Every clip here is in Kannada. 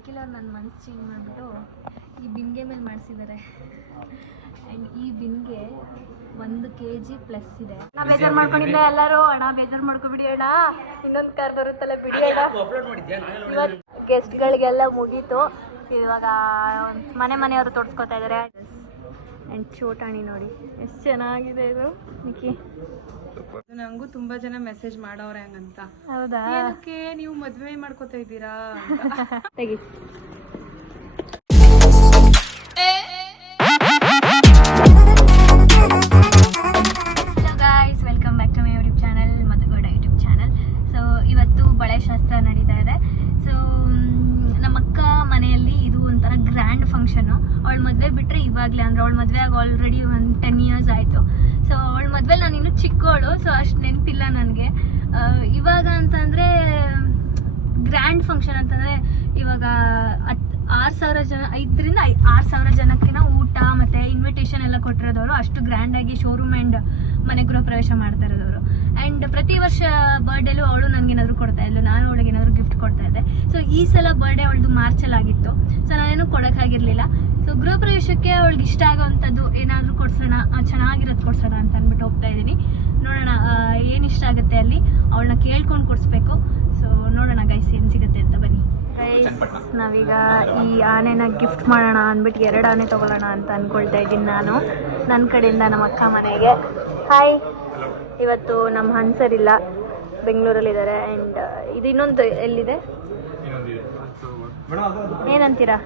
ನಿಖಿಲ್ ಅವ್ರು ನನ್ನ ಮನಸ್ಸು ಚೇಂಜ್ ಮಾಡಿಬಿಟ್ಟು ಈ ಬಿನ್ಗೆ ಮೇಲೆ ಮಾಡಿಸಿದ್ದಾರೆ. ಆ್ಯಂಡ್ ಈ ಬಿನ್ಗೆ 1 kg ಪ್ಲಸ್ ಇದೆ. ನಾ ಬೇಜಾರು ಮಾಡ್ಕೊಂಡಿದ್ದೆ ಎಲ್ಲರೂ. ಅಣ್ಣ ಬೇಜಾರು ಮಾಡ್ಕೊಬಿಡಿ ಅಣ್ಣ, ಇನ್ನೊಂದು ಕಾರ್ ಬರುತ್ತಲ್ಲ ಬಿಡಿ ಅಣ್ಣ. ಇವತ್ತು ಗೆಸ್ಟ್ಗಳಿಗೆಲ್ಲ ಮುಗೀತು. ಇವಾಗ ಮನೆಯವರು ತೋರಿಸ್ಕೊತಾ ಇದ್ದಾರೆ. ಆ್ಯಂಡ್ ಚೋಟಾಣಿ ನೋಡಿ ಎಷ್ಟು ಚೆನ್ನಾಗಿದೆ ಇದು ನಿಖಿ. ನಂಗೂ ತುಂಬಾ ಜನ ಮೆಸೇಜ್ ಮಾಡವ್ರೆ ಹಂಗಂತ. ಹೌದಾ? ಏನಕ್ಕೆ ನೀವು ಮದ್ವೆ ಮಾಡ್ಕೋತಾ ಇದ್ದೀರಾ ತೆಗಿ. Hello guys, welcome back to my YouTube channel, Madhu Gowda YouTube channel. So ಇವತ್ತು ಬಳೆ ಶಾಸ್ತ್ರ ನಡೀತಾ ಇದೆ. ಸೊ ನಮ್ಮ ಅಕ್ಕ ಮನೆಯಲ್ಲಿ ಇದು ಒಂಥರ ಗ್ರ್ಯಾಂಡ್ ಫಂಕ್ಷನ್ನು. ಅವಳ ಮದುವೆ ಬಿಟ್ಟರೆ ಇವಾಗಲೇ, ಅಂದರೆ ಅವಳ ಮದುವೆ ಆಗಿ ಆಲ್ರೆಡಿ ಒಂದು 10 years ಆಯಿತು. ಸೊ ಅವಳ ಮದುವೆಲಿ ನಾನು ಇನ್ನೂ ಚಿಕ್ಕವಳು, ಸೊ ಅಷ್ಟು ನೆನಪಿಲ್ಲ ನನಗೆ. ಇವಾಗ ಅಂತಂದರೆ ಗ್ರ್ಯಾಂಡ್ ಫಂಕ್ಷನ್ ಅಂತಂದರೆ ಇವಾಗ 6,000 ಜನ, 5,000 to 6,000 ಜನಕ್ಕಿಂತ ಊಟ ಮತ್ತು ಇನ್ವಿಟೇಷನ್ ಎಲ್ಲ ಕೊಟ್ಟಿರೋದವರು. ಅಷ್ಟು ಗ್ರ್ಯಾಂಡಾಗಿ ಶೋರೂಮ್ ಆ್ಯಂಡ್ ಮನೆ ಗೃಹ ಪ್ರವೇಶ ಮಾಡ್ತಾ ಇರೋದವರು. ಆ್ಯಂಡ್ ಪ್ರತಿ ವರ್ಷ ಬರ್ಡೇಲೂ ಅವಳು ನನಗೇನಾದರೂ ಕೊಡ್ತಾ ಇದ್ಲು, ನಾನು ಅವಳಿಗೆ ಏನಾದರೂ ಗಿಫ್ಟ್ ಕೊಡ್ತಾ ಇದ್ದೆ. ಸೊ ಈ ಸಲ ಬರ್ಡೇ ಅವಳದು ಮಾರ್ಚಲ್ಲಾಗಿತ್ತು. ಸೊ ನಾನೇನು ಕೊಡೋಕ್ಕಾಗಿರಲಿಲ್ಲ. ಸೊ ಗೃಹ ಪ್ರವೇಶಕ್ಕೆ ಅವಳಿಗೆ ಇಷ್ಟ ಆಗೋವಂಥದ್ದು ಏನಾದರೂ ಕೊಡ್ಸೋಣ, ಚೆನ್ನಾಗಿರೋದು ಕೊಡ್ಸೋಣ ಅಂತ ಅಂದ್ಬಿಟ್ಟು ಹೋಗ್ತಾ ಇದ್ದೀನಿ. ನೋಡೋಣ ಏನು ಇಷ್ಟ ಆಗುತ್ತೆ ಅಲ್ಲಿ, ಅವಳನ್ನ ಕೇಳ್ಕೊಂಡು ಕೊಡಿಸ್ಬೇಕು. ಸೊ ನೋಡೋಣ ಗೈಸ್ ಏನು ಸಿಗುತ್ತೆ ಅಂತ. ಬನ್ನಿ ಗೈಸ್, ನಾವೀಗ ಈ ಆನೆನ ಗಿಫ್ಟ್ ಮಾಡೋಣ ಅಂದ್ಬಿಟ್ಟು 2 ಆನೆ ತೊಗೊಳ್ಳೋಣ ಅಂತ ಅಂದ್ಕೊಳ್ತಾ ಇದ್ದೀನಿ ನಾನು, ನನ್ನ ಕಡೆಯಿಂದ ನಮ್ಮ ಅಕ್ಕ ಮನೆಗೆ. ಹಾಯ್, ಇವತ್ತು ನಮ್ಮ ಹನ್ಸರಿಲ್ಲ, ಬೆಂಗಳೂರಲ್ಲಿದ್ದಾರೆ. ಆ್ಯಂಡ್ ಇದು ಇನ್ನೊಂದು ಎಲ್ಲಿದೆ ಏನಂತೀರಾ?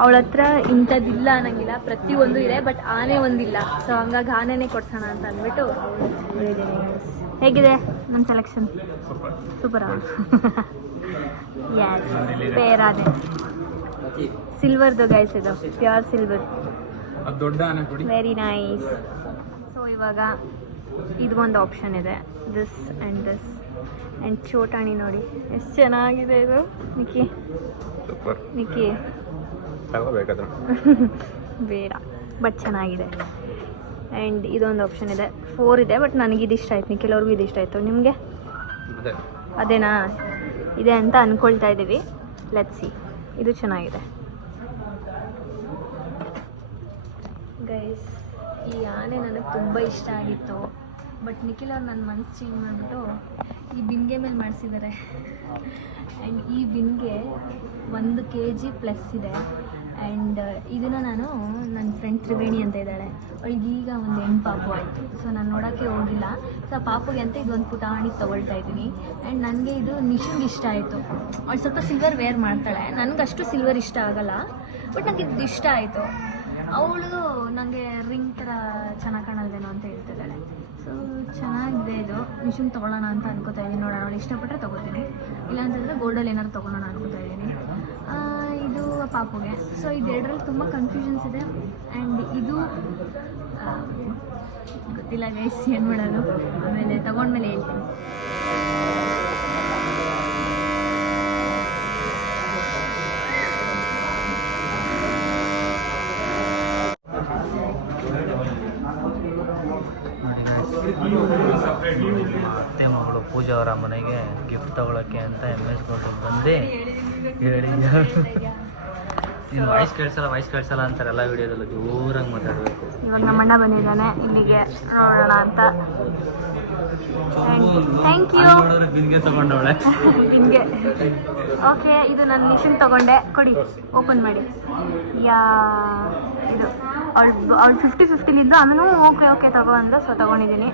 ಅವಳ ಹತ್ರ ಇಂಥದ್ದಿಲ್ಲ ಅನ್ನಂಗಿಲ್ಲ, ಪ್ರತಿಯೊಂದು ಇದೆ, ಬಟ್ ಆನೆ ಒಂದಿಲ್ಲ. ಸೊ ಹಂಗಾಗಿ ಆನೆನೇ ಕೊಡ್ಸೋಣ ಅಂತ ಅಂದ್ಬಿಟ್ಟು ಹೇಳಿದ್ದೀನಿ. ಹೇಗಿದೆ ನನ್ನ ಸೆಲೆಕ್ಷನ್? ಸೂಪರಾ? ಯಸ್, ಪೇರ್ ಆನೆ, ಸಿಲ್ವರ್ದು ಗೈಸ್, ಇದು pure silver, very nice. So ಇವಾಗ ಇದು ಒಂದು ಆಪ್ಷನ್ ಇದೆ, ದಿಸ್ ಆ್ಯಂಡ್ ದಿಸ್. ಆ್ಯಂಡ್ ಚೋಟಾಣಿ ನೋಡಿ ಎಷ್ಟು ಚೆನ್ನಾಗಿದೆ ಇದು. ನಿಖಿ ಬೇಡ, ಬಟ್ ಚೆನ್ನಾಗಿದೆ. ಆ್ಯಂಡ್ ಇದೊಂದು ಆಪ್ಷನ್ ಇದೆ, 4 ಇದೆ, ಬಟ್ ನನಗೆ ಇದು ಇಷ್ಟ ಆಯ್ತು, ನಿಖಿಲವ್ರಿಗೂ ಇದು ಇಷ್ಟ ಆಯಿತು. ನಿಮಗೆ ಅದೇನಾ? ಇದೆ ಅಂತ ಅಂದ್ಕೊಳ್ತಾ ಇದ್ದೀವಿ. Let's see. ಇದು ಚೆನ್ನಾಗಿದೆ ಗೈಸ್. ಈ ಆನೆ ನನಗೆ ತುಂಬ ಇಷ್ಟ ಆಗಿತ್ತು, ಬಟ್ ನಿಖಿಲ್ ಅವ್ರು ನನ್ನ ಮನಸ್ಸು ಚೇಂಜ್ ಮಾಡಿಬಿಟ್ಟು ಈ ಬಿನ್ಗೆ ಮೇಲೆ ಮಾಡಿಸಿದ್ದಾರೆ. ಆ್ಯಂಡ್ ಈ ಬಿನ್ಗೆ 1 kg ಪ್ಲಸ್ ಇದೆ. ಆ್ಯಂಡ್ ಇದನ್ನು ನಾನು ನನ್ನ ಫ್ರೆಂಡ್ ತ್ರಿವೇಣಿ ಅಂತ ಇದ್ದಾಳೆ, ಅವಳಿಗೆ ಈಗ ಒಂದು 8 ಪಾಪು ಆಯಿತು. ಸೊ ನಾನು ನೋಡೋಕ್ಕೆ ಹೋಗಿಲ್ಲ. ಸೊ ಆ ಪಾಪುಗೆ ಅಂತ ಇದೊಂದು ಪುಟಾಣಿ ತೊಗೊಳ್ತಾ ಇದ್ದೀನಿ. ಆ್ಯಂಡ್ ನನಗೆ ಇದು ನಿಶುಂಗೆ ಇಷ್ಟ ಆಯಿತು. ಅವಳು ಸ್ವಲ್ಪ ಸಿಲ್ವರ್ ವೇರ್ ಮಾಡ್ತಾಳೆ, ನನಗಷ್ಟು ಸಿಲ್ವರ್ ಇಷ್ಟ ಆಗೋಲ್ಲ, ಬಟ್ ನನಗೆ ಇದು ಇಷ್ಟ ಆಯಿತು. ಅವಳು ನನಗೆ ರಿಂಗ್ ಥರ ಚೆನ್ನಾಗಿ ಕಾಣಲ್ದೇನೋ ಅಂತ ಹೇಳ್ತಿದ್ದಾಳೆ. ಸೊ ಚೆನ್ನಾಗಿದೆ ಇದು. ನಿಶುಂಗೆ ತೊಗೊಳ್ಳೋಣ ಅಂತ ಅನ್ಕೋತಾ ಇದ್ದೀನಿ. ನೋಡೋಣ, ಅವಳು ಇಷ್ಟಪಟ್ಟರೆ ತೊಗೋತೀನಿ, ಇಲ್ಲಾಂತಂದರೆ ಗೋಲ್ಡಲ್ಲಿ ಏನಾದ್ರು ತೊಗೊಳ್ಳೋಣ ಅನ್ಕೋತಾ ಇದ್ದೀನಿ. ಇದು ಪಾಪುಗೆ. ಸೊ ಇದೆರಡರಲ್ಲಿ ತುಂಬ ಕನ್ಫ್ಯೂಷನ್ಸ್ ಇದೆ. ಆ್ಯಂಡ್ ಇದು ಗೊತ್ತಿಲ್ಲ ಗೈಸ್ ಏನು ಮಾಡೋದು, ಆಮೇಲೆ ತೊಗೊಂಡ್ಮೇಲೆ ಹೇಳ್ತೀನಿ. ಅತ್ತೆ ಮಗಳು ಪೂಜಾ ಅವರ ಮನೆಗೆ ಗಿಫ್ಟ್ ತಗೊಳಕ್ಕೆ ಅಂತ MS ಕೊಂಡು ಬಂದು ಹೇಳಿ, ನೀನು ವಾಯ್ಸ್ ಕೇಳಿಸಲ್ಲ ಅಂತಾರೆಲ್ಲ ವಿಡಿಯೋದಲ್ಲ, ಜೋರಾಗಿ ಮಾತಾಡಬೇಕು. ಇವಾಗ ನಮ್ಮ ಅಣ್ಣ ಬಂದಿದ್ದಾನೆ ಇಲ್ಲಿಗೆ, ನೋಡೋಣ ಅಂತ. Thank you. ಬಿನ್ಗೆ ತಗೊಂಡವಳೆ. ಬಿನ್ಗೆ ಓಕೆ. ಇದು ನಾನು ನಿಶುಂಗ್ ತೊಗೊಂಡೆ, ಕೊಡಿ ಓಪನ್ ಮಾಡಿ. ಇದು ಅವಳು 50-50 ಆಮೇಲೆ ಓಕೆ ತಗೋ ಅಂದ. ಸೊ ತೊಗೊಂಡಿದ್ದೀನಿ.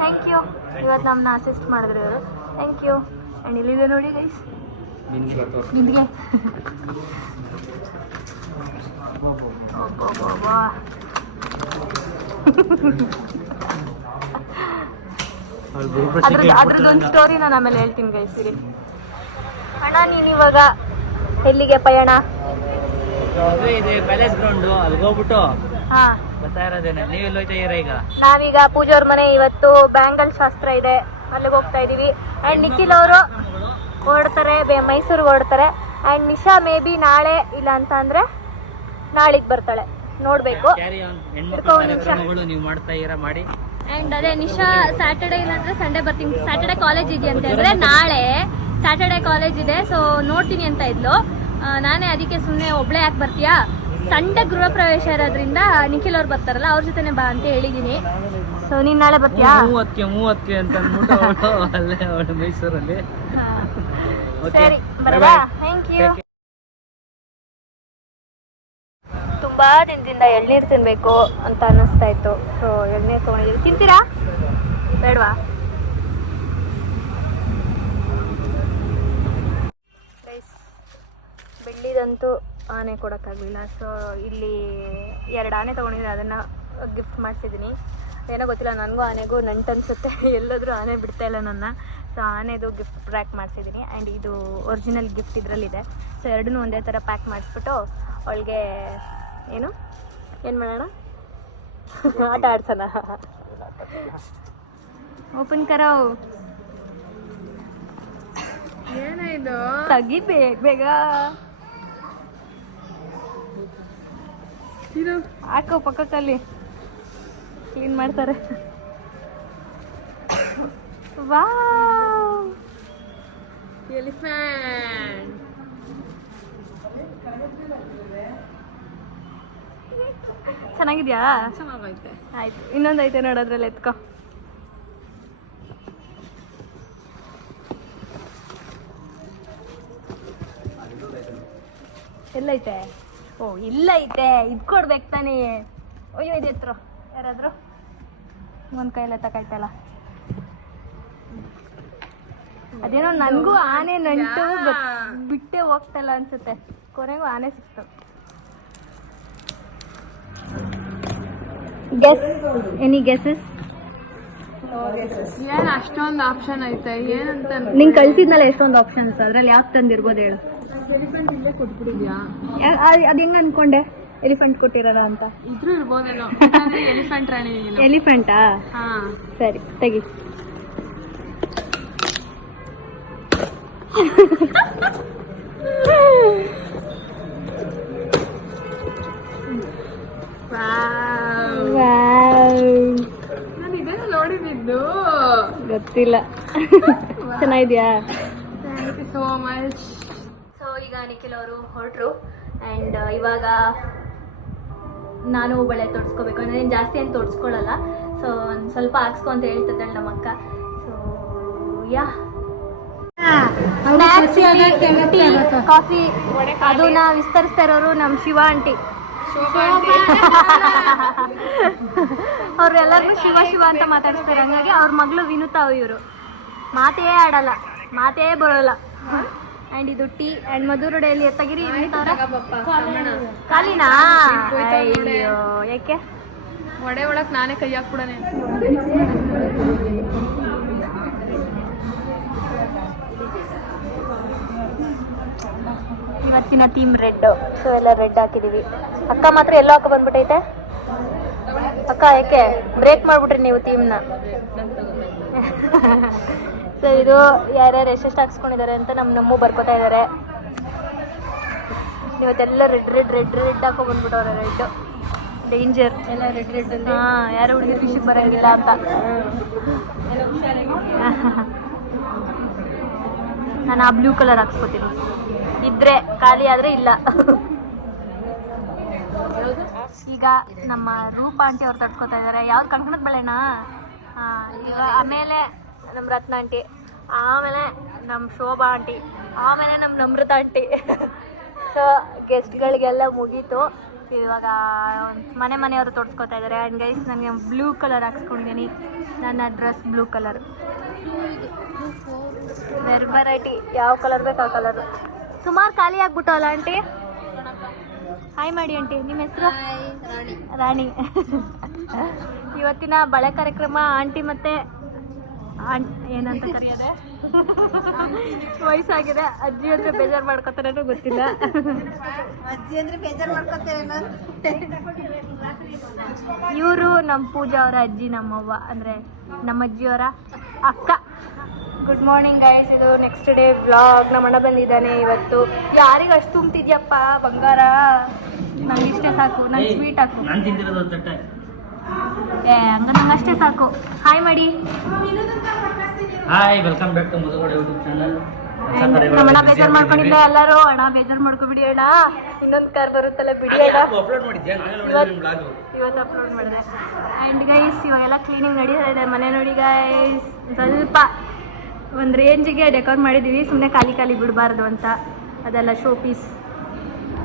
Thank you. ಇವತ್ತು ನಮ್ಮನ್ನ ಅಸಿಸ್ಟ್ ಮಾಡಿದ್ರು ಇವರು, ಥ್ಯಾಂಕ್ ಯು. ಆ್ಯಂಡ್ ಇಲ್ಲಿದೆ ನೋಡಿ ಗೈಸ್ ಬಿಂದಿಗೆ. ಅದ್ರದ್ದೊಂದು ಸ್ಟೋರಿ ನಾನು ಆಮೇಲೆ ಹೇಳ್ತೀನಿ ಗೈಸ್. ಇರಿ ಅಣ್ಣ, ನೀನು ಇವಾಗ ಎಲ್ಲಿಗೆ ಪಯಣ? ಇದೆ ಪ್ಯಾಲೇಸ್ ಗ್ರೌಂಡು, ಅಲ್ಲಿಗೆ ಹೋಗ್ಬಿಟ್ಟು ಬರ್ತಾ ಇರೋದೇನೆ. ನೀವು ಎಲ್ಲಿ ಹೋಗ್ತಾ ಇದ್ದೀರಾ ಈಗ? ನಾವೀಗ ಪೂಜಾವ್ರ ಮನೆ, ಇವತ್ತು ಬ್ಯಾಂಗಲ್ ಶಾಸ್ತ್ರ ಇದೆ, ಅಲ್ಲಿಗೆ ಹೋಗ್ತಾ ಇದೀವಿ. ಆ್ಯಂಡ್ ನಿಖಿಲ್ ಅವರು ಹೊರಡ್ತಾರೆ, ಮೈಸೂರಿಗೆ ಹೊರಡ್ತಾರೆ. ಆ್ಯಂಡ್ ನಿಶಾ ಮೇ ಬಿ ನಾಳೆ, ಇಲ್ಲ ಅಂತ ಅಂದರೆ ನಾಳಿಗೆ ಬರ್ತಾಳೆ, ನೋಡಬೇಕು. ನೀವು ಮಾಡ್ತಾ ಇರ ಮಾಡಿ. ಆ್ಯಂಡ್ ಅದೇ ನಿಶಾ ಸ್ಯಾಟರ್ಡೆ ಇಲ್ಲಾಂದರೆ ಸಂಡೇ ಬರ್ತೀನಿ. ಸ್ಯಾಟರ್ಡೆ ಕಾಲೇಜ್ ಇದೆಯಂತೆ ಅಂದರೆ ನಾಳೆ ಸ್ಯಾಟರ್ಡೆ ಕಾಲೇಜ್ ಇದೆ, ಸೊ ನೋಡ್ತೀನಿ ಅಂತ ಇದ್ಲು. ನಾನೇ ಅದಕ್ಕೆ ಸುಮ್ಮನೆ ಒಬ್ಳೆ ಯಾಕೆ ಬರ್ತೀಯಾ, ಸಂಡೆ ಗೃಹ ಪ್ರವೇಶ ಇರೋದ್ರಿಂದ ನಿಖಿಲ್ ಅವ್ರು ಬರ್ತಾರಲ್ಲ ಅವ್ರ ಜೊತೆನೆ ಬಾ ಅಂತ ಹೇಳಿದ್ದೀನಿ. ಸೊ ನೀನು ನಾಳೆ ಬರ್ತೀಯಾ? 30 ಅಂತ ಅಂದ್ಬಿಟ್ಟು ಅಲ್ಲೇ ಅವಳು ಮೈಸೂರಲ್ಲಿ. ಸರಿ ಬರವಾ? Thank you. ತುಂಬಾ ದಿನದಿಂದ ಎಳ್ನೀರು ತಿನ್ಬೇಕು ಅಂತ ಅನ್ನಿಸ್ತಾ ಇತ್ತು. ಸೊ ಎಳ್ನೀರು ತೊಗೊಂಡಿದ್ದೀವಿ. ತಿಂತೀರಾ ಬೇಡವಾ? ಬೆಳ್ಳಿದಂತೂ ಆನೆ ಕೊಡೋಕ್ಕಾಗಲಿಲ್ಲ. ಸೊ ಇಲ್ಲಿ 2 ಆನೆ ತೊಗೊಂಡಿದ್ದೀನಿ, ಅದನ್ನು ಗಿಫ್ಟ್ ಮಾಡಿಸಿದ್ದೀನಿ. ಏನೋ ಗೊತ್ತಿಲ್ಲ, ನನಗೂ ಆನೆಗೂ ನಂಟು ಅನಿಸುತ್ತೆ. ಎಲ್ಲಾದರೂ ಆನೆ ಬಿಡ್ತಾ ಇಲ್ಲ ನನ್ನ. ಸೊ ಆನೆದು ಗಿಫ್ಟ್ ಪ್ಯಾಕ್ ಮಾಡಿಸಿದ್ದೀನಿ. ಆ್ಯಂಡ್ ಇದು ಒರಿಜಿನಲ್ ಗಿಫ್ಟ್ ಇದರಲ್ಲಿದೆ. ಸೊ ಎರಡನ್ನೂ ಒಂದೇ ಥರ ಪ್ಯಾಕ್ ಮಾಡಿಸ್ಬಿಟ್ಟು ಅವಳಿಗೆ ಏನು ಮಾಡೋಣ, ಆಟ ಆಡ್ಸೋಣ. ಓಪನ್ ಕರೋ. ಏನಾಯ್ತು? ತೆಗಿ ಬೇಗ ಹಾಕೋ, ಪಕ್ಕದಲ್ಲಿ ಕ್ಲೀನ್ ಮಾಡ್ತಾರೆ. ವಾವ್, ಎಲಿಫೆಂಟ್ ಚೆನ್ನಾಗಿದ್ಯಾ? ಚೆನ್ನಾಗೈತೆ. ಆಯ್ತು, ಇನ್ನೊಂದು ಐತೆ ನೋಡೋದ್ರಲ್ಲಿ ಎತ್ಕೋ. ಎಲ್ಲೈತೆ? ಓ ಇಲ್ಲೈತೆ, ಇದು ಕೊಡ್ಬೇಕು ತಾನೇ. ಅಯ್ಯೋ ಇದು ಎತ್ತರ ಯಾರಾದರೂ ಒಂದು ಕೈಯಲ್ಲಿ ಎತ್ತಕ್ಕಾಯ್ತಲ್ಲ. ಅದೇನೋ ನನಗೂ ಆನೆ ನಂಟು ಬಿಟ್ಟೆ ಹೋಗ್ತಲ್ಲ ಅನ್ಸುತ್ತೆ. ಕೊನೆಗೂ ಆನೆ ಸಿಕ್ತು. Guess, any guesses? ಏನ್ ಅಷ್ಟೊಂದು ಆಪ್ಷನ್ ಐತೆ ಏನಂತ? ನಿಂಗೆ ಕಳ್ಸಿದ್ನಲ್ಲ ಎಷ್ಟೊಂದು ಆಪ್ಷನ್ಸ್, ಅದ್ರಲ್ಲಿ ಯಾಕೆ ತಂದಿರ್ಬೋದು ಹೇಳು? ಎಲಿಫೆಂಟ್ ಇಲ್ಲೇ ಕೊಟ್ಬಿಟ್ಟಿದ್ಯಾ? ಅದು ಹೆಂಗೆ ಅನ್ಕೊಂಡೆ ಎಲಿಫೆಂಟ್ ಕೊಟ್ಟಿರೋಣ ಅಂತ? ಇದ್ರೂ ಇರ್ಬೋದೇನೋ. ಎಲಿಫೆಂಟ್ ರಾಣಿ. ಎಲಿಫೆಂಟಾ? ಹಾ ಸರಿ ತೆಗಿ. ನಾನು ಇದನ್ನ ನೋಡಿದ್ದು ಗೊತ್ತಿಲ್ಲ. ಚೆನ್ನಾಗಿದ್ಯಾ? Thank you so much. So ಈಗ ನಿಖಿಲ್ ಅವರು ಹೊರಟರು. ಆ್ಯಂಡ್ ಇವಾಗ ನಾನು ಬಳೆ ತೊಡ್ಸ್ಕೋಬೇಕು. ಅಂದರೆ ನಾನು ಜಾಸ್ತಿ ಏನು ತೊಡ್ಸ್ಕೊಳ್ಳಲ್ಲ. ಸೊ ಒಂದು ಸ್ವಲ್ಪ ಹಾಕ್ಸ್ಕೊ ಅಂತ ಹೇಳ್ತಿದ್ದಾಳೆ ನಮ್ಮ ಅಕ್ಕ. ಸೊ ಯಾ ಟೀ ಕಾಫಿ ಅದನ್ನ ವಿಸ್ತರಿಸ್ತಾ ಇರೋರು ನಮ್ಮ ಶಿವ ಆಂಟಿ. ಅವ್ರು ಎಲ್ಲರಿಗೂ ಶಿವ ಶಿವ ಅಂತ ಮಾತಾಡಿಸ್ತಾರೆ. ಹಂಗಾಗಿ ಅವ್ರ ಮಗಳು ವಿನುತಾ ಇವರು ಮಾತೇ ಆಡಲ್ಲ, ಮಾತೇ ಬರೋಲ್ಲ. ಆ್ಯಂಡ್ ಇದು ಟೀ ಆ್ಯಂಡ್ ಮಧುರಡೆಯಲ್ಲಿ ತೆಗಿರಿ. ಕಾಲಿನಾ? ಅಯ್ಯೋ ಯಾಕೆ? ಒಡೆ ಒಳಗೆ ನಾನೇ ಕೈ ಹಾಕ್ಬಿಡನೆ. ಇವತ್ತಿನ ಥೀಮ್ ರೆಡ್. ಸೊ ಎಲ್ಲ ರೆಡ್ ಹಾಕಿದೀವಿ. ಅಕ್ಕ ಮಾತ್ರ ಎಲ್ಲೋ ಹಾಕ ಬಂದ್ಬಿಟ್ಟೈತೆ. ಅಕ್ಕ ಯಾಕೆ ಬ್ರೇಕ್ ಮಾಡ್ಬಿಟ್ರಿ ನೀವು ಥೀಮ್ನ? ಸೊ ಇದು ಯಾರ್ಯಾರು ಎಷ್ಟೆಷ್ಟು ಹಾಕ್ಸ್ಕೊಂಡಿದ್ದಾರೆ ಅಂತ ನಮ್ಮೂ ಬರ್ಕೋತಾ ಇದ್ದಾರೆ. ಇವತ್ತೆಲ್ಲ ರೆಡ್ ಹಾಕೋ ಬಂದ್ಬಿಟ್ಟವ್ರೆ. ರೆಡ್ ಡೇಂಜರ್ ಎಲ್ಲ ರೆಡ್. ಹಾಂ, ಯಾರು ಹುಡುಗಿರು ವಿಷಯಕ್ಕೆ ಬರೋಂಗಿಲ್ಲ ಅಂತ. ನಾನು ಆ ಬ್ಲೂ ಕಲರ್ ಹಾಕ್ಸ್ಕೊತೀನಿ. ಇದ್ರೆ ಖಾಲಿ ಆದರೆ ಇಲ್ಲ. ಈಗ ನಮ್ಮ ರೂಪ ಆಂಟಿ ಅವ್ರು ತಡ್ಕೋತಾ ಇದ್ದಾರೆ. ಯಾವ್ದು ಕಂಕಣದ ಬಳೆನಾ? ಹಾಂ. ಈಗ ಆಮೇಲೆ ನಮ್ಮ ರತ್ನ ಆಂಟಿ, ಆಮೇಲೆ ನಮ್ಮ ಶೋಭಾ ಆಂಟಿ, ಆಮೇಲೆ ನಮ್ಮ ನಮ್ರತಾ ಆಂಟಿ. ಸೊ ಗೆಸ್ಟ್ಗಳಿಗೆಲ್ಲ ಮುಗೀತು. ಇವಾಗ ಮನೆಯವರು ತೋರಿಸ್ಕೊತಾ ಇದ್ದಾರೆ. ಆ್ಯಂಡ್ ಗೈಸ್, ನನಗೆ ಬ್ಲೂ ಕಲರ್ ಹಾಕ್ಸ್ಕೊಂಡಿದ್ದೀನಿ. ನನ್ನ ಡ್ರೆಸ್ ಬ್ಲೂ ಕಲರ್. ವೆರೈಟಿ ಯಾವ ಕಲರ್ ಬೇಕು ಆ ಕಲರು. ಸುಮಾರು ಖಾಲಿ ಆಗ್ಬಿಟ್ಟವಲ್ಲ ಆಂಟಿ? ಹಾಯ್ ಮಾಡಿ ಆಂಟಿ. ನಿಮ್ಮ ಹೆಸರು? ರಾಣಿ. ಇವತ್ತಿನ ಬಳೆ ಕಾರ್ಯಕ್ರಮ ಆಂಟಿ ಮತ್ತೆ ಏನಂತ ಕರೆಯೋದೆ? ವಯಸ್ಸಾಗಿದೆ. ಅಜ್ಜಿ ಅಂದ್ರೆ ಬೇಜಾರು ಮಾಡ್ಕೊತಾರೇನೋ ಗೊತ್ತಿಲ್ಲ. ಅಜ್ಜಿ ಅಂದ್ರೆ ಬೇಜಾರು ಮಾಡ್ಕೊತಾರೇನೋ. ಇವರು ನಮ್ಮ ಪೂಜಾ ಅವರ ಅಜ್ಜಿ, ನಮ್ಮವ್ವ ಅಂದರೆ ನಮ್ಮ ಅಜ್ಜಿಯವರ ಅಕ್ಕ. Good morning guys. ಇದು ನೆಕ್ಸ್ಟ್ ಡೇ ವ್ಲಾಗ್. ನಮ್ಮ ಅಣ್ಣ ಬಂದಿದ್ದಾನೆ ಇವತ್ತು. ಯಾರಿಗೆ ಅಷ್ಟು ತುಂಬ್ತಿದ್ಯಪ್ಪ ಬಂಗಾರ? ನಂಗೆ ಇಷ್ಟೇ ಸಾಕು. ನಂಗೆ ಸ್ವೀಟ್ ಹಾಕು. ಹಂಗ ನಂಗೆ ಅಷ್ಟೇ ಸಾಕು. ಹಾಯ್ ಮಾಡಿ. Hi, welcome back to Madhu Gowda YouTube channel. ನಮ್ಮಣ್ಣ ಬೇಜಾರು ಮಾಡ್ಕೊಂಡಿಲ್ಲ ಎಲ್ಲರೂ. ಅಣ್ಣ ಬೇಜಾರು ಮಾಡ್ಕೊಬಿಡಿ ಅಣ್ಣ, ಇನ್ನೊಂದು ಕಾರ್ ಬರುತ್ತಲ್ಲ ಬಿಡಿ ಅಣ್ಣ. ಇವತ್ತು ಅಪ್ಲೋಡ್ ಮಾಡಿದೆ. ಆ್ಯಂಡ್ ಗೈಸ್ ಇವಾಗೆಲ್ಲ ಕ್ಲೀನಿಂಗ್ ನಡೀತಾ ಇದೆ ಮನೆ. ನೋಡಿ ಗೈಸ್ ಸ್ವಲ್ಪ ಒಂದು ರೇಂಜಿಗೆ ಡೆಕೋರ್ ಮಾಡಿದ್ದೀವಿ, ಸುಮ್ಮನೆ ಖಾಲಿ ಖಾಲಿ ಬಿಡಬಾರ್ದು ಅಂತ. ಅದೆಲ್ಲ ಶೋ ಪೀಸ್.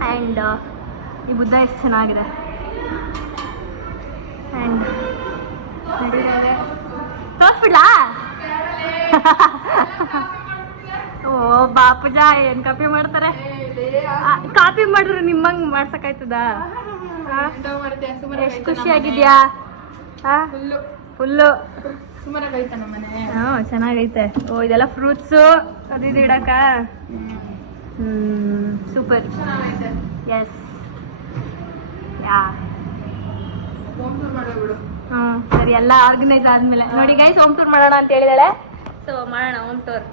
ಆ್ಯಂಡ್ ಈ ಬುದ್ಧ ಎಷ್ಟು ಚೆನ್ನಾಗಿದೆ. ಆ್ಯಂಡ್ ನಡೀತಾವೆ. ತೋರಿಸ್ಬಿಡ್ಲಾ? ಓ ಬಾಪುಜ ಏನು ಕಾಪಿ ಮಾಡ್ತಾರೆ. ಕಾಪಿ ಮಾಡಿದ್ರು ನಿಮ್ಮಂಗೆ ಮಾಡ್ಸಕ್ಕಾಯ್ತದ? ಎಷ್ಟು ಖುಷಿಯಾಗಿದ್ಯಾ? ಫುಲ್ಲು ಹ್ಞೂ ಚೆನ್ನಾಗೈತೆ. ಓ ಇದೆಲ್ಲ ಫ್ರೂಟ್ಸು ಅದು ಇದು ಇಡಕ್ಕ. ಸೂಪರ್. ಎಸ್ ಯಾ ಹ್ಞೂ ಸರಿ, ಎಲ್ಲ ಆರ್ಗನೈಸ್ ಆದಮೇಲೆ ನೋಡಿ ಗೈಸ್ ಹೋಮ್ ಟೂರ್ ಮಾಡೋಣ ಅಂತ ಹೇಳಿದಾಳೆ. ಸೊ ಮಾಡೋಣ ಹೋಮ್ ಟೂರ್.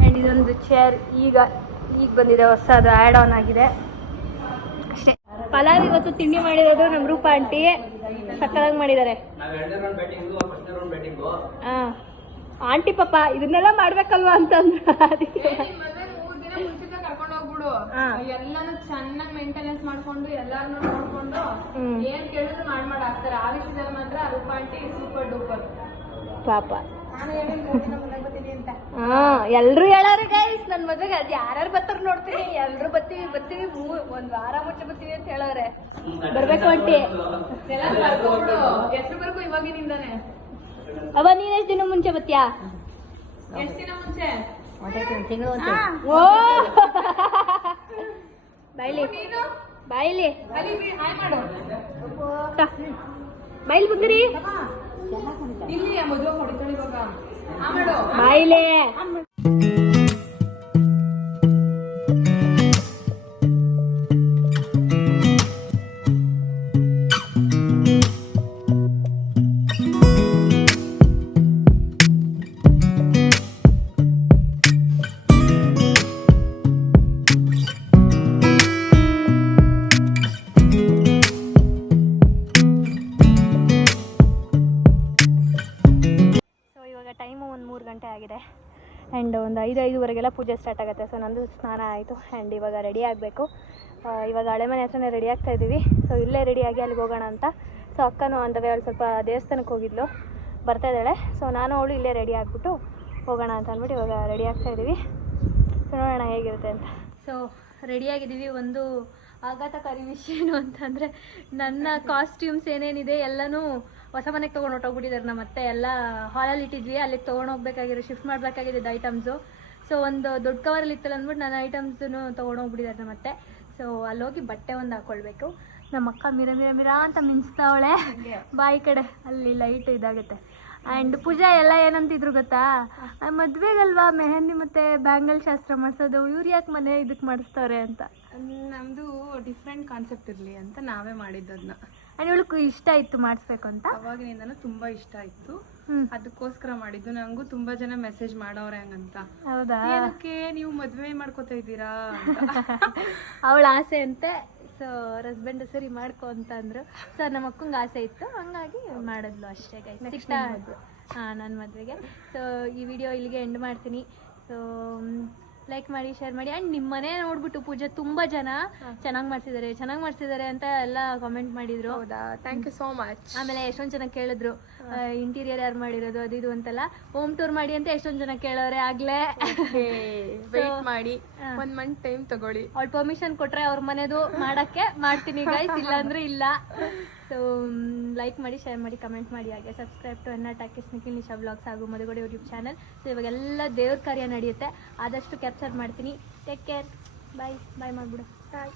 ಆ್ಯಂಡ್ ಇದೊಂದು ಚೇರ್ ಈಗ ಬಂದಿದೆ, ಹೊಸದು ಆ್ಯಡ್ ಆನ್ ಆಗಿದೆ ಅಷ್ಟೇ. ಪಲಾವ್ ಇವತ್ತು ತಿಂಡಿ ಮಾಡಿರೋದು ನಮ್ಮ ರೂಪ ಆಂಟಿ, ಸಕ್ಕತ್ತಾಗಿ ಮಾಡಿದ್ದಾರೆ. ಹಾಂ ಆಂಟಿ ಪಾಪ ಇದನ್ನೆಲ್ಲ ಮಾಡ್ಬೇಕಲ್ವಾ ಅಂತಂದ್ರೆ ಅದಕ್ಕೆ ಕರ್ಕೊಂಡು ಹೋಗ್ಬಿಡು. ಎಲ್ಲಾನು ಚೆನ್ನಾಗಿ ಮೇಂಟೆನೆನ್ಸ್ ಮಾಡ್ಕೊಂಡು ಎಲ್ಲಾರನ್ನು ನೋಡ್ಕೊಂಡು ಏನ್ ಕೇಳಿದ್ರು ಮಾಡಿ ಹಾಕ್ತಾರೆ. ಆ ವಿಷಯದಲ್ಲಿ ಮಾತ್ರ ರೂಪ ಆಂಟಿ ಸೂಪರ್ ಡೂಪರ್ ಪಾಪ. ಎಲ್ರು ಹೇಳಾರ ಗೈಸ್ ನನ್ನ ಮದ್ವೆಗೆ ಅದು ಯಾರ್ಯಾರು ಬರ್ತಾರ ನೋಡ್ತೀನಿ. ಎಲ್ರು ಬರ್ತೀವಿ ಒಂದ್ ವಾರ ಮುಂಚೆ ಬರ್ತೀವಿ ಅಂತ ಹೇಳವ್ರೆ. ಬರ್ಬೇಕು ಆಂಟಿ. ಎಷ್ಟರವರೆಗೂ ಇವಾಗಿನಿಂದಾನೆ. ಅವ ನೀನ್ ಎಷ್ಟು ದಿನ ಮುಂಚೆ ಬರ್ತೀಯಾ? ಎಷ್ಟು ದಿನ ಮುಂಚೆ? ಓ ಬಾಯ್ಲಿ ಬಾಯ್ಲಿ ಹಾಯ್ ಮಾಡು. ಬಾಯ್ಲಿ ಬುಗ್ಗರಿ ಇಲ್ಲಿ ಮದುವೆ ಹೊಡಿತಾಳೆ ಇವಾಗ. ಮಾಡು ಬಾಯ್ಲಿ. ಟೈಮು ಒಂದು 3 ಗಂಟೆ ಆಗಿದೆ. ಆ್ಯಂಡ್ ಒಂದು 5:05ವರೆಗೆಲ್ಲ ಪೂಜೆ ಸ್ಟಾರ್ಟ್ ಆಗುತ್ತೆ. ಸೊ ನಂದು ಸ್ನಾನ ಆಯಿತು. ಆ್ಯಂಡ್ ಇವಾಗ ರೆಡಿ ಆಗಬೇಕು. ಇವಾಗ ಹಳೆ ಮನೆ ಹತ್ರನೇ ರೆಡಿ ಆಗ್ತಾ ಇದ್ದೀವಿ. ಸೊ ಇಲ್ಲೇ ರೆಡಿಯಾಗಿ ಅಲ್ಲಿಗೆ ಹೋಗೋಣ ಅಂತ. ಸೊ ಅಕ್ಕನೂ ಅಂದವೆ ಅವಳು ಸ್ವಲ್ಪ ದೇವಸ್ಥಾನಕ್ಕೆ ಹೋಗಿದ್ಲು, ಬರ್ತಾ ಇದ್ದಾಳೆ. ಸೊ ನಾನು ಅವಳು ಇಲ್ಲೇ ರೆಡಿ ಆಗಿಬಿಟ್ಟು ಹೋಗೋಣ ಅಂತ ಅಂದ್ಬಿಟ್ಟು ಇವಾಗ ರೆಡಿ ಆಗ್ತಾ ಇದ್ದೀವಿ. ಸೊ ನೋಡೋಣ ಹೇಗಿರುತ್ತೆ ಅಂತ. ಸೊ ರೆಡಿಯಾಗಿದ್ದೀವಿ. ಒಂದು ಆಘಾತಕಾರಿ ವಿಷಯ ಏನು ಅಂತಂದರೆ ನನ್ನ ಕಾಸ್ಟ್ಯೂಮ್ಸ್ ಏನೇನಿದೆ ಎಲ್ಲನೂ ಹೊಸ ಮನೆಗೆ ತೊಗೊಂಡು ಹೊಟ್ಟೋಗ್ಬಿಟ್ಟಿದ್ದಾರೆ. ನಮ್ಮ ಅತ್ತೆ ಎಲ್ಲ ಹಾಲಲ್ಲಿ ಇಟ್ಟಿದ್ವಿ, ಅಲ್ಲಿಗೆ ತೊಗೊಂಡು ಹೋಗ್ಬೇಕಾಗಿರೋ ಶಿಫ್ಟ್ ಮಾಡಬೇಕಾಗಿದೆ ಐಟಮ್ಸು. ಸೊ ಒಂದು ದೊಡ್ಡ ಕವರಲ್ಲಿ ಇತ್ತಲ್ಲ ಅಂದ್ಬಿಟ್ಟು ನನ್ನ ಐಟಮ್ಸನ್ನು ತೊಗೊಂಡು ಹೋಗ್ಬಿಟ್ಟಿದ್ದಾರೆ ನಮ್ಮ ಅತ್ತೆ. ಸೊ ಅಲ್ಲೋಗಿ ಬಟ್ಟೆ ಒಂದು ಹಾಕ್ಕೊಳ್ಬೇಕು. ನಮ್ಮ ಅಕ್ಕ ಮಿರ ಅಂತ ಮಿಂಚ್ತಾವಳೆ ಬಾಯಿ ಕಡೆ, ಅಲ್ಲಿ ಲೈಟ್ ಇದಾಗುತ್ತೆ. ಆ್ಯಂಡ್ ಪೂಜಾ ಎಲ್ಲ ಏನಂತಿದ್ರು ಗೊತ್ತಾ, ಮದುವೆಗಲ್ವಾ ಮೆಹಂದಿ ಮತ್ತು ಬ್ಯಾಂಗಲ್ ಶಾಸ್ತ್ರ ಮಾಡಿಸೋದು, ಇವ್ರು ಯಾಕೆ ಮನೆ ಇದಕ್ಕೆ ಮಾಡಿಸ್ತಾರೆ ಅಂತ. ನಮ್ದು ಡಿಫ್ರೆಂಟ್ ಕಾನ್ಸೆಪ್ಟ್ ಇರಲಿ ಅಂತ ನಾವೇ ಮಾಡಿದ್ದದನ್ನ. ಆ್ಯಂಡ್ ಇವಳಿಗೆ ಇಷ್ಟ ಇತ್ತು ಮಾಡಿಸ್ಬೇಕು ಅಂತ. ಅವಾಗಿನಿಂದನೂ ತುಂಬಾ ಇಷ್ಟ ಇತ್ತು, ಅದಕ್ಕೋಸ್ಕರ ಮಾಡಿದ್ದು. ನಂಗೂ ತುಂಬಾ ಜನ ಮೆಸೇಜ್ ಮಾಡೋರೆ ಹಂಗಂತ. ಹೌದಾ? ಏನಕ್ಕೆ ನೀವು ಮದ್ವೆ ಮಾಡ್ಕೋತಾ ಇದ್ದೀರಾ? ಅವಳ ಆಸೆ ಅಂತೆ. ಸೊ ಅವ್ರ ಹಸ್ಬೆಂಡ್ ಸರಿ ಮಾಡ್ಕೊ ಅಂತ ಅಂದರು. ಸೊ ನಮ್ಮ ಅಕ್ಕಂಗೆ ಆಸೆ ಇತ್ತು, ಹಂಗಾಗಿ ಮಾಡಿದ್ಲು ಅಷ್ಟೇ ಗೈಸ್. ಇಷ್ಟ ಆಯಿತು ಹಾಂ ನನ್ನ ಮದುವೆಗೆ. ಸೊ ಈ ವಿಡಿಯೋ ಇಲ್ಲಿಗೆ ಎಂಡ್ ಮಾಡ್ತೀನಿ. ಸೊ ಲೈಕ್ ಮಾಡಿ, ಶೇರ್ ಮಾಡಿ. ಆ್ಯಂಡ್ ನಿಮ್ಮ ಮನೆ ನೋಡ್ಬಿಟ್ಟು ಪೂಜೆ ತುಂಬ ಜನ ಚೆನ್ನಾಗಿ ಮಾಡಿಸಿದ್ದಾರೆ ಅಂತ ಎಲ್ಲ ಕಾಮೆಂಟ್ ಮಾಡಿದ್ರು. ಹೌದಾ? Thank you so much. ಆಮೇಲೆ ಎಷ್ಟೊಂದು ಜನ ಕೇಳಿದ್ರು ಇಂಟೀರಿಯರ್ ಯಾರು ಮಾಡಿರೋದು ಅದು ಇದು ಅಂತೆಲ್ಲ. ಹೋಮ್ ಟೂರ್ ಮಾಡಿ ಅಂತ ಎಷ್ಟೊಂದು ಜನ ಕೇಳೋರೆ. ಆಗ್ಲೇ ವೇಟ್ ಮಾಡಿ, 1 ಮಂತ್ ಟೈಮ್ ತಗೊಳ್ಳಿ. ಅವ್ಳು ಪರ್ಮಿಷನ್ ಕೊಟ್ರೆ ಅವ್ರ ಮನೆದು ಮಾಡಕ್ಕೆ ಮಾಡ್ತೀನಿ ಗೈಸ್, ಇಲ್ಲ ಅಂದ್ರೆ ಇಲ್ಲ. ಸೊ ಲೈಕ್ ಮಾಡಿ, ಶೇರ್ ಮಾಡಿ, ಕಮೆಂಟ್ ಮಾಡಿ. ಹಾಗೆ ಸಬ್ಸ್ಕ್ರೈಬ್ ಟು ಎನ್ನ ಟಾಕೀಸ್ ನಿಖಿಲ್ ನಿಶಾ ವ್ಲಾಗ್ಸ್ ಹಾಗೂ ಮಧುಗೋಡೆ ಯೂಟ್ಯೂಬ್ ಚಾನಲ್. ಸೊ ಇವಾಗೆಲ್ಲ ದೇವ್ರ ಕಾರ್ಯ ನಡೆಯುತ್ತೆ, ಆದಷ್ಟು ಕ್ಯಾಪ್ಚರ್ ಮಾಡ್ತೀನಿ. Take care. ಬಾಯ್ ಮಾಡ್ಬಿಡು. ಬಾಯ್.